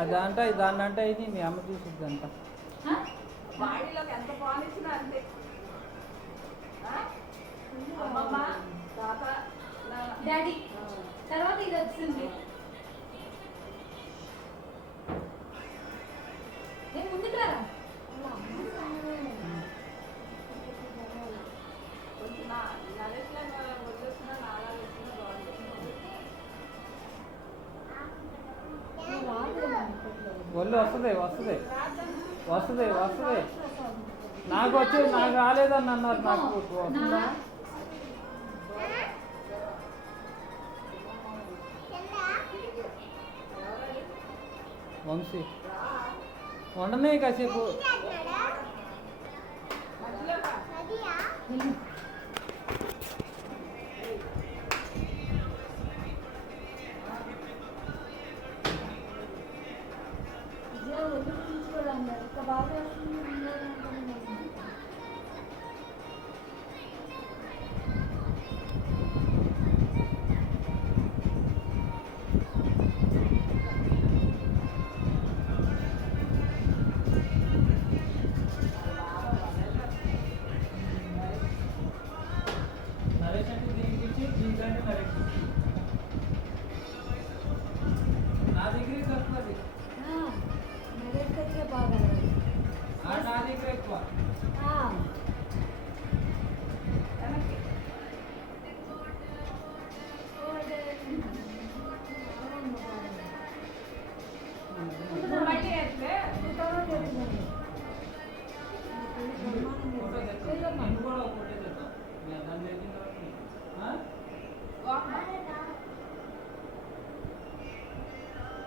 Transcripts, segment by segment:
అదంట దాన్ని అంటే ఇది మీ అమ్మ చూసిద్ది అంట. బాడీలోకి ఎంత పాలిచ్చినా అంతే. అమ్మమ్మ తాత డాడీ తర్వాత ఇది వచ్చింది. నేను ముందుకు రారా కొంచెం నరేష్లో వదిలేస్తున్నా నాలా వచ్చినా ఒళ్ళు వస్తుంది వస్తుంది వస్తుంది వస్తుంది. నాకు వచ్చి నాకు రాలేదని అన్నారు. నాకు వస్తుందా వంశీ వండనే కాసేపు. నరేష్ అంటే దీనికి ఇచ్చి దీనికంటే నరేష్ నా దగ్గరికి వస్తుంది. నా దగ్గర ఎక్కువ.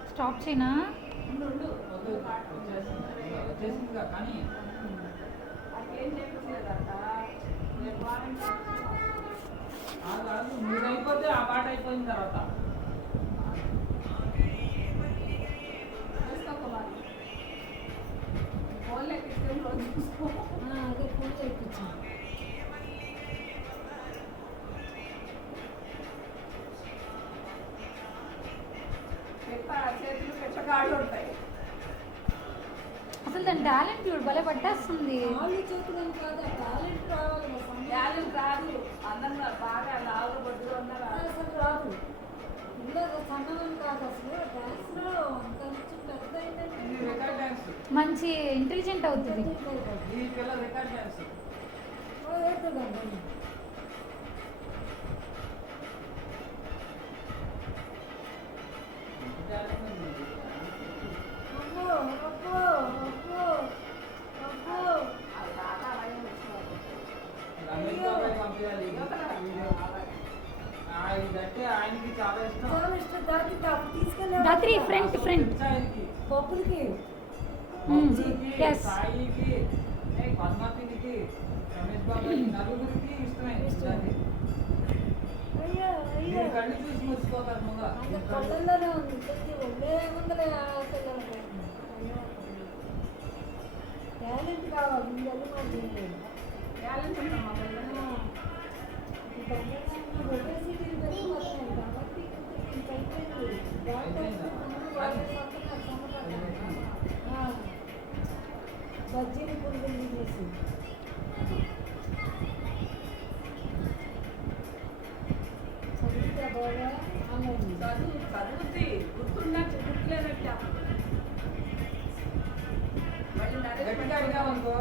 స్టాప్ చేయనా వచ్చేసిందిగా కానీ కాదు మీరు అయిపోతే ఆ పాట అయిపోయిన తర్వాత అదే ఫోన్ చేయించాను. అసలు దాని టాలెంట్ చూడు భలే పట్టేస్తుంది. టాలెంట్ రాదు. అందంగా బాగా లావుగా బొడ్డుగా ఉన్నారు అసలు రాదు. సన్నమని కాదు అసలు డాన్స్లో అంత పెద్ద మంచి ఇంటెలిజెంట్ అవుతుంది. ఇదంటే ఆయనకి చాలా ఇష్టం. దాత్రి ఫ్రెండ్ పప్పులకి సాయికి పద్మావతికి రమేష్ బాబాకి నలుగురికి ఇష్టమే. కళ్ళు చూసి ముచ్చిపోతారు ముందు. కళ్ళల్లోనే ఉంది ఒళ్ళే ముందర టాలెంట్ కావాలి. టాలెంట్ ఉంటాం బజ్జీని పురుగులు తినేసి చదివితే బాగా చదువుతి గుర్తున్నట్టు గుర్తులేనట్టు గట్టిగా అడిగామనుకో